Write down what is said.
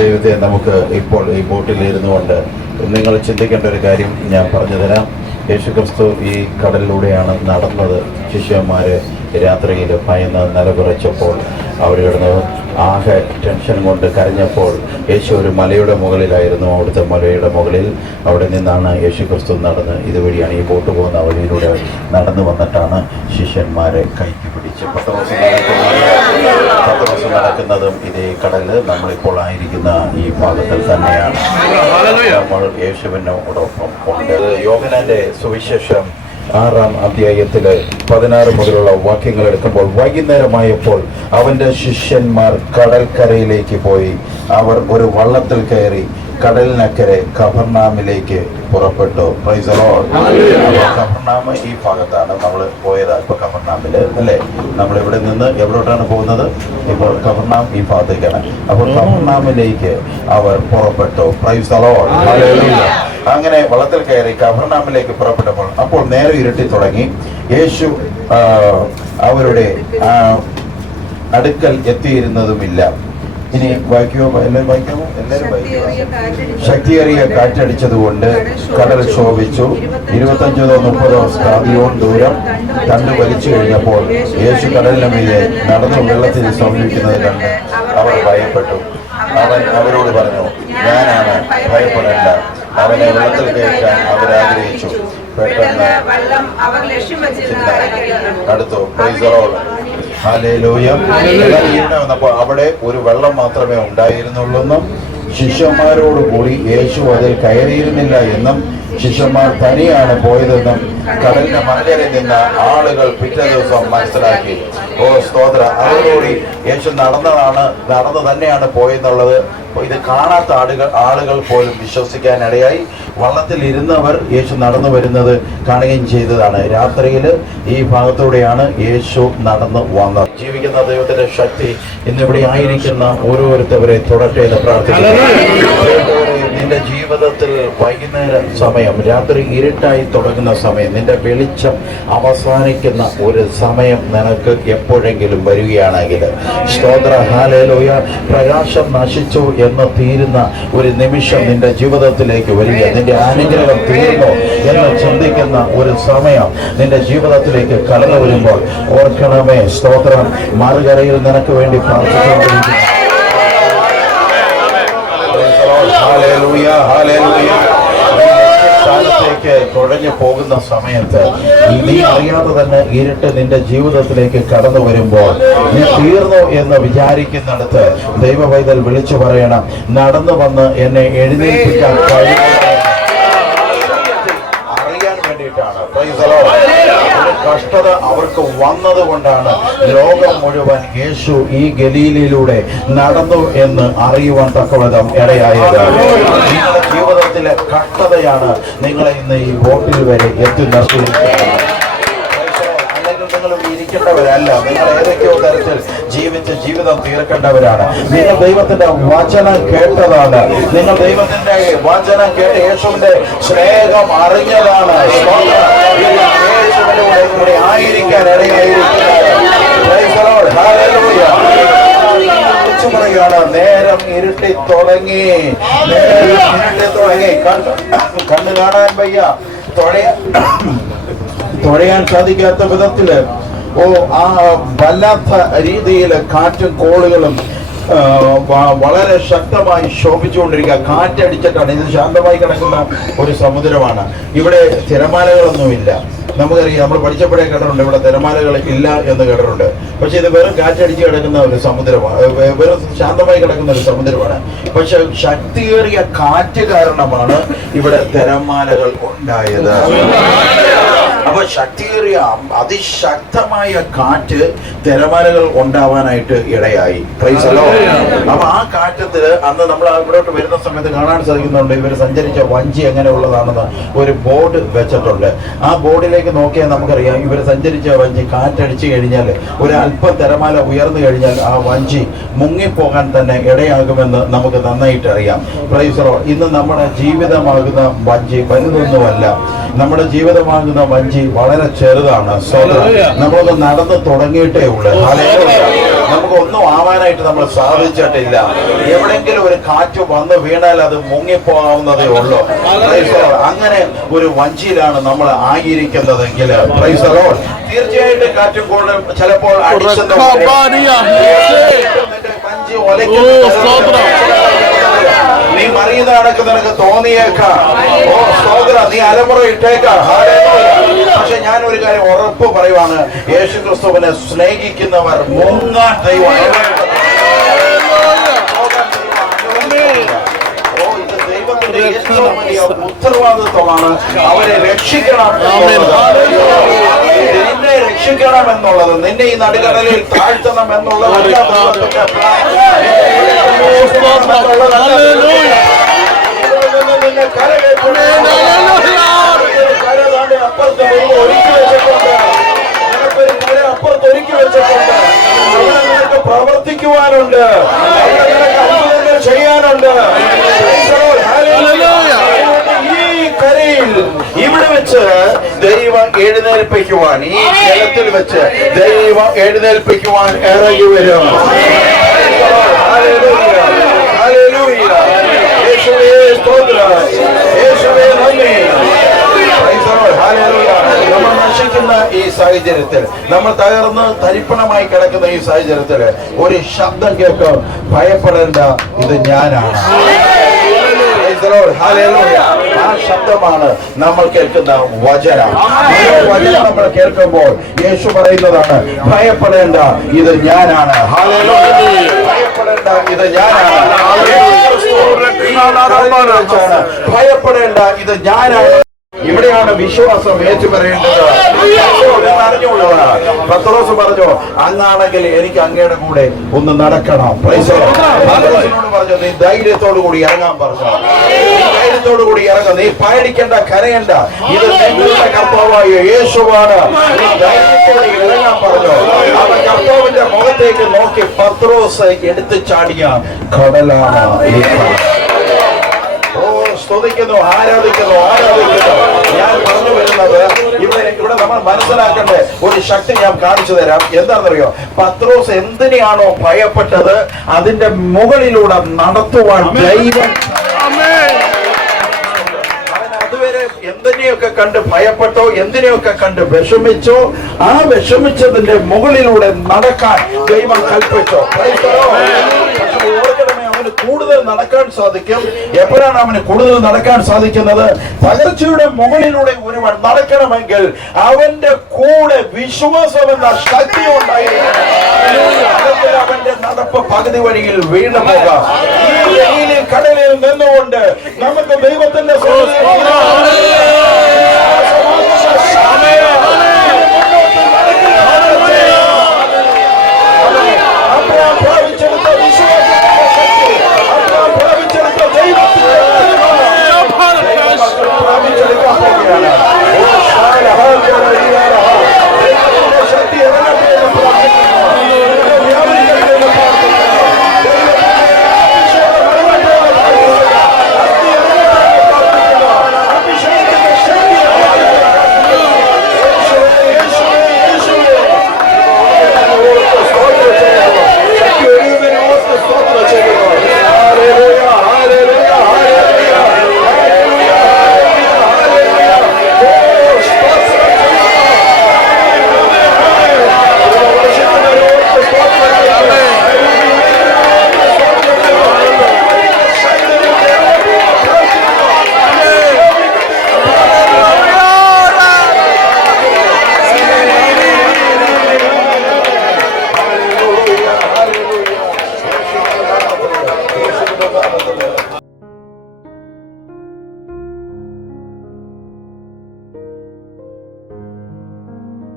ദൈവത്തെ നമുക്ക് ഇപ്പോൾ ഈ ബോട്ടിൽ ഇരുന്നുകൊണ്ട് നിങ്ങൾ ചിന്തിക്കേണ്ട ഒരു കാര്യം ഞാൻ പറഞ്ഞു തരാം. യേശുക്രിസ്തു ഈ കടലിലൂടെയാണ് നടന്നത്. ശിഷ്യന്മാര് രാത്രിയിൽ ഭയന്ന് നിലവിറച്ചപ്പോൾ അവർ കിടന്ന് ആകെ ടെൻഷൻ കൊണ്ട് കരഞ്ഞപ്പോൾ യേശു ഒരു മലയുടെ മുകളിലായിരുന്നു. അവിടുത്തെ മലയുടെ മുകളിൽ അവിടെ നിന്നാണ് യേശുക്രിസ്തു നടന്ന് ഇതുവഴിയാണ് ഈ ബോട്ട് പോകുന്ന വഴിയിലൂടെ നടന്നു വന്നിട്ടാണ് ശിഷ്യന്മാരെ കൈക്ക് പിടിച്ച് 10 ദിവസം നടക്കുന്നതും ഇതേ കടല് നമ്മളിപ്പോൾ ആയിരിക്കുന്ന ഈ ഭാഗത്തിൽ തന്നെയാണ്. നമ്മൾ യേശുവിനോടൊപ്പം ഉണ്ട്. യോഹന്നാന്റെ സുവിശേഷം 6-ാം അധ്യായത്തില് 16 മുതലുള്ള വാക്യങ്ങൾ എടുക്കുമ്പോൾ, വൈകുന്നേരമായപ്പോൾ അവന്റെ ശിഷ്യന്മാർ കടൽക്കരയിലേക്ക് പോയി. അവർ ഒരു വള്ളത്തിൽ കയറി കടലിനക്കരെ കഫർനാമിലേക്ക് പുറപ്പെട്ടു. Praise the Lord. കഫർനാം ഈ ഭാഗത്താണ് നമ്മൾ പോയത്. ഇപ്പൊ കഫർനാമില് അല്ലേ, നമ്മൾ ഇവിടെ നിന്ന് എവിടോട്ടാണ് പോകുന്നത്? ഇപ്പോൾ കഫർനാം ഈ ഭാഗത്തേക്കാണ്. അപ്പോൾ കഫർനാമിലേക്ക് അവർ പുറപ്പെട്ടു. Praise the Lord. ഹല്ലേലൂയ. അങ്ങനെ വള്ളത്തിൽ കയറി കഫർനാമിലേക്ക് പുറപ്പെട്ടപ്പോൾ അപ്പോൾ നേരെ ഇരുട്ടി തുടങ്ങി. യേശു അവരുടെ അടുക്കൽ എത്തിയിരുന്നതുമില്ല. ഇനി വായിക്കുമോ? എല്ലാവരും വായിക്കാമോ? എല്ലാവരും വായിക്കുമോ? ശക്തിയേറിയ കാറ്റടിച്ചതുകൊണ്ട് കടൽ ക്ഷോഭിച്ചു. 25-30 സ്താദിയോൺ ദൂരം തണ്ട് വലിച്ചു കഴിഞ്ഞപ്പോൾ യേശു കടലിന് മീതെ നടന്നു വെള്ളത്തിൽ സമീപിക്കുന്നത് കണ്ട് അവർ ഭയപ്പെട്ടു. അവൻ അവരോട് പറഞ്ഞു, ഞാനാണ്, ഭയപ്പെടേണ്ട. അവനെ വെള്ളത്തിൽ കയറ്റാൻ അവരാഗ്രഹിച്ചു. പെട്ടെന്ന് അടുത്തു. Praise the Lord. ഹല്ലേലൂയ. വന്നപ്പോൾ അവിടെ ഒരു വെള്ളം മാത്രമേ ഉണ്ടായിരുന്നുള്ളൂന്നും ശിഷ്യന്മാരോട് കൂടി യേശു അതിൽ കയറിയിരുന്നില്ല എന്നും ശിഷ്യന്മാർ തനിയാണ് പോയതെന്നും കടലിന്റെ മറുകരയിൽ നിന്ന് ആളുകൾ പിറ്റേ ദിവസം മനസ്സിലാക്കി. ഓ സ്തോത്ര. അതോടുകൂടി യേശു നടന്നു തന്നെയാണ് പോയെന്നുള്ളത് ഇത് കാണാത്ത ആളുകൾ പോലും വിശ്വസിക്കാനിടയായി. വള്ളത്തിൽ ഇരുന്നവർ യേശു നടന്നു വരുന്നത് കാണുകയും ചെയ്തതാണ്. രാത്രിയിൽ ഈ ഭാഗത്തൂടെയാണ് യേശു നടന്നു വന്നത്. ജീവിക്കുന്ന ദൈവത്തിന്റെ ശക്തി ഇന്നിവിടെ ആയിരിക്കുന്ന ഓരോരുത്തവരെ തുടട്ടെ എന്ന് പ്രാർത്ഥിക്കുന്നു. നിന്റെ ജീവിതത്തിൽ വൈകുന്നേര സമയം, രാത്രി ഇരുട്ടായി തുടങ്ങുന്ന സമയം, നിന്റെ വെളിച്ചം അവസാനിക്കുന്ന ഒരു സമയം നിനക്ക് എപ്പോഴെങ്കിലും വരികയാണെങ്കിൽ സ്തോത്ര. ഹല്ലേലൂയ. പ്രകാശം നശിച്ചു എന്ന് തീരുന്ന ഒരു നിമിഷം നിന്റെ ജീവിതത്തിലേക്ക് വരിക, നിന്റെ അനുഗ്രഹം തീർന്നു എന്ന് ചിന്തിക്കുന്ന ഒരു സമയം നിന്റെ ജീവിതത്തിലേക്ക് കടന്നു വരുമ്പോൾ ഓർക്കണമേ സ്തോത്രം, മറുകരയിൽ നിനക്ക് വേണ്ടി പ്രാർത്ഥിച്ചുകൊണ്ടിരിക്കുന്നു. സ്ഥാനത്തേക്ക് തുഴഞ്ഞു പോകുന്ന സമയത്ത് നീ അറിയാതെ തന്നെ ഇരുട്ട് നിന്റെ ജീവിതത്തിലേക്ക് കടന്നു വരുമ്പോൾ നീ തീർന്നു എന്ന് വിചാരിക്കുന്നിടത്ത് ദൈവവൈതൽ വിളിച്ചു പറയണം, നടന്നു വന്ന് എന്നെ എഴുന്നേൽപ്പിക്കാൻ കഴിയും അറിയാൻ വേണ്ടിയിട്ടാണ്. ഒരു കഷ്ടത അവർക്ക് വന്നതുകൊണ്ടാണ് ലോകം മുഴുവൻ യേശു ഈ ഗലീലയിലൂടെ നടന്നു എന്ന് അറിയുവാൻ തക്കവിധം ഇടയായത്. നിങ്ങളുടെ ജീവിതത്തിലെ കഷ്ടതയാണ് നിങ്ങളെ ഇന്ന് ഈ ബോട്ടിൽ വരെ എത്തി നിർത്തിയിരിക്കുന്നത്. അല്ലെങ്കിൽ നിങ്ങൾ ഇരിക്കേണ്ടവരല്ല, നിങ്ങൾ ഏതൊക്കെയോ തരത്തിൽ ജീവിച്ച് ജീവിതം തീർക്കേണ്ടവരാണ്. നിങ്ങൾ ദൈവത്തിന്റെ വചനം കേട്ടതാണ്, നിങ്ങൾ ദൈവത്തിന്റെ വചനം കേട്ട് യേശുവിന്റെ സ്നേഹം അറിഞ്ഞതാണ്. യേശുവിന്റെ ആയിരിക്കാൻ ഇടയായിരിക്കുന്നത്. പറയുകയാണ്, നേരം ഇരുട്ടി തുടങ്ങി. കണ്ണു കാണാൻ വയ്യ, തുഴയാൻ സാധിക്കാത്ത വിധത്തില് ആ വല്ലാത്ത രീതിയിൽ കാറ്റും കോളുകളും വളരെ ശക്തമായി ശോഭിച്ചുകൊണ്ടിരിക്കുക. കാറ്റടിച്ചിട്ടാണ്. ഇത് ശാന്തമായി കിടക്കുന്ന ഒരു സമുദ്രമാണ്. ഇവിടെ തിരമാലകളൊന്നുമില്ല. നമുക്കറിയാം, നമ്മൾ പഠിച്ചപ്പോഴേ കേട്ടിട്ടുണ്ട് ഇവിടെ തിരമാലകൾ ഇല്ല എന്ന് കേട്ടിട്ടുണ്ട്. പക്ഷെ ഇത് വെറും കാറ്റടിച്ച് കിടക്കുന്ന ഒരു സമുദ്രമാണ്, വെറും ശാന്തമായി കിടക്കുന്ന ഒരു സമുദ്രമാണ്. പക്ഷെ ശക്തിയേറിയ കാറ്റ് കാരണമാണ് ഇവിടെ തിരമാലകൾ ഉണ്ടായത്. അപ്പൊ ശക്തിയേറിയ അതിശക്തമായ കാറ്റ് തിരമാലകൾ ഉണ്ടാവാനായിട്ട് ഇടയായി. Praise the Lord. അപ്പൊ ആ കാറ്റത്തില് അന്ന് നമ്മൾ ഇവിടോട്ട് വരുന്ന സമയത്ത് കാണാൻ സാധിക്കുന്നുണ്ട് ഇവർ സഞ്ചരിച്ച വഞ്ചി എങ്ങനെയുള്ളതാണെന്ന് ഒരു ബോർഡ് വെച്ചിട്ടുണ്ട്. ആ ബോർഡിലേക്ക് നോക്കിയാൽ നമുക്കറിയാം ഇവർ സഞ്ചരിച്ച വഞ്ചി കാറ്റടിച്ചു കഴിഞ്ഞാൽ ഒരു അല്പം തിരമാല ഉയർന്നു കഴിഞ്ഞാൽ ആ വഞ്ചി മുങ്ങിപ്പോകാൻ തന്നെ ഇടയാകുമെന്ന് നമുക്ക് നന്നായിട്ട് അറിയാം. Praise the Lord. ഇന്ന് നമ്മുടെ ജീവിതമാകുന്ന വഞ്ചി വലുതൊന്നുമല്ല. നമ്മുടെ ജീവിതമാകുന്ന വഞ്ചി വളരെ ചെറുതാണ്. നമ്മളൊന്ന് നടന്ന് തുടങ്ങിയിട്ടേ ഉള്ളൂ. നമുക്കൊന്നും ആവാനായിട്ട് നമ്മൾ സാധിച്ചിട്ടില്ല. എവിടെയെങ്കിലും ഒരു കാറ്റ് വന്ന് വീണാൽ അത് മുങ്ങിപ്പോകാവുന്നതേ ഉള്ളൂ. അങ്ങനെ ഒരു വഞ്ചിയിലാണ് നമ്മൾ ആയിരിക്കുന്നതെങ്കിൽ തീർച്ചയായിട്ടും കാറ്റും കൊണ്ട് ചിലപ്പോൾ നീ മറിയുന്ന കണക്ക് നിനക്ക് തോന്നിയേക്കാം. ഓ സ്തോത്ര, നീ അലമുറ ഇട്ടേക്കാം. പക്ഷെ ഞാൻ ഒരു കാര്യം ഉറപ്പ് പറയുവാണ്, യേശു ക്രിസ്തുവിനെ സ്നേഹിക്കുന്നവർ മുങ്ങാൻ ദൈവം ഉത്തരവാദിത്വമാണ്. അവരെ രക്ഷിക്കണം, നിന്നെ രക്ഷിക്കണം എന്നുള്ളത്, നിന്നെ ഈ നടുകടലിൽ താഴ്ത്തണം എന്നുള്ളതല്ല. അപ്പുറത്ത് ഒരുക്കി വെച്ചിട്ടുണ്ട്, നിനക്കൊരു കര അപ്പുറത്ത് ഒരുക്കി വെച്ചിട്ടുണ്ട്. അവിടെ നിനക്ക് പ്രവർത്തിക്കുവാനുണ്ട്, അവിടെ നിനക്ക് അത്ഭുതങ്ങൾ ചെയ്യാനുണ്ട്. ഈ കരയിൽ ഇവിടെ വെച്ച് ദൈവം എഴുന്നേൽപ്പിക്കുവാൻ, ഈ ജലത്തിൽ വെച്ച് ദൈവം എഴുന്നേൽപ്പിക്കുവാൻ ഇറങ്ങി വരും. നമ്മൾ നശിക്കുന്ന ഈ സാഹചര്യത്തിൽ, നമ്മൾ തകർന്ന് തരിപ്പണമായി കിടക്കുന്ന ഈ സാഹചര്യത്തിൽ ഒരു ശബ്ദം കേൾക്കും, ഭയപ്പെടേണ്ട, ഇത് ഞാനാണ്. ആ ശബ്ദമാണ് നമ്മൾ കേൾക്കുന്ന വചനം. വചനം നമ്മൾ കേൾക്കുമ്പോൾ യേശു പറയുന്നതാണ്, ഭയപ്പെടേണ്ട, ഇത് ഞാനാണ്. ഭയപ്പെടേണ്ട, ഇത് ഞാനാണ്. ഭയപ്പെടേണ്ട, ഇത് ഞാനാണ്. ഇവിടെയാണ് വിശ്വാസം ഏറ്റുപറയേണ്ടത്. അറിഞ്ഞുകൊള്ളുക. പത്രോസ് പറഞ്ഞു, അങ്ങാണെങ്കിൽ എനിക്ക് അങ്ങയുടെ കൂടെ ഒന്ന് നടക്കണം. പത്രോസിനോട് പറഞ്ഞു, നീ ധൈര്യത്തോടു കൂടി ഇറങ്ങാൻ പറഞ്ഞു. നീ ധൈര്യത്തോടു കൂടി ഇറങ്ങും, നീ പേടിക്കണ്ട, കരയണ്ട, ഇത് നിങ്ങളുടെ കർത്താവായ യേശുവാണ്. നീ ധൈര്യത്തോടെ ഇറങ്ങാൻ പറഞ്ഞു. അവൻ കർത്താവിന്റെ മുഖത്തേക്ക് നോക്കി പത്രോസ് എടുത്തു ചാടിയ കടലാണ്. സ്തുതിക്കുന്നു, ആരാധിക്കുന്നു, ആരാധിക്കുന്നു. ഞാൻ പറഞ്ഞു വരുന്നത്, ഇവിടെ നമ്മൾ മനസ്സിലാക്കേണ്ട ഒരു ശക്തി ഞാൻ കാണിച്ചു തരാം. എന്താണെന്നറിയോ? പത്രോസ് എന്തിനെയാണോ ഭയപ്പെട്ടത് അതിന്റെ മുകളിലൂടെ നടത്തുവാൻ ദൈവം അതുവരെ എന്തിനെയൊക്കെ കണ്ട് ഭയപ്പെട്ടോ, എന്തിനെയൊക്കെ കണ്ട് വിഷമിച്ചോ, ആ വിഷമിച്ചതിന്റെ മുകളിലൂടെ നടക്കാൻ ദൈവം കൽപ്പിച്ചോ. അവന് കൂടുതൽ നടക്കാൻ സാധിക്കും. എപ്പോഴാണ് അവന് കൂടുതൽ നടക്കാൻ സാധിക്കുന്നത്? തകർച്ചയുടെ മുകളിലൂടെ ഒരുവൻ നടക്കണമെങ്കിൽ അവന്റെ കൂടെ വിശ്വാസം എന്ന ശക്തി ഉണ്ടായിരിക്കും. അവന്റെ നടപ്പ് പകുതി വഴിയിൽ വീണു പോകാം. ഈ വെയിലിൽ കടലിൽ നിന്നുകൊണ്ട് നമുക്ക് ദൈവത്തിന്റെ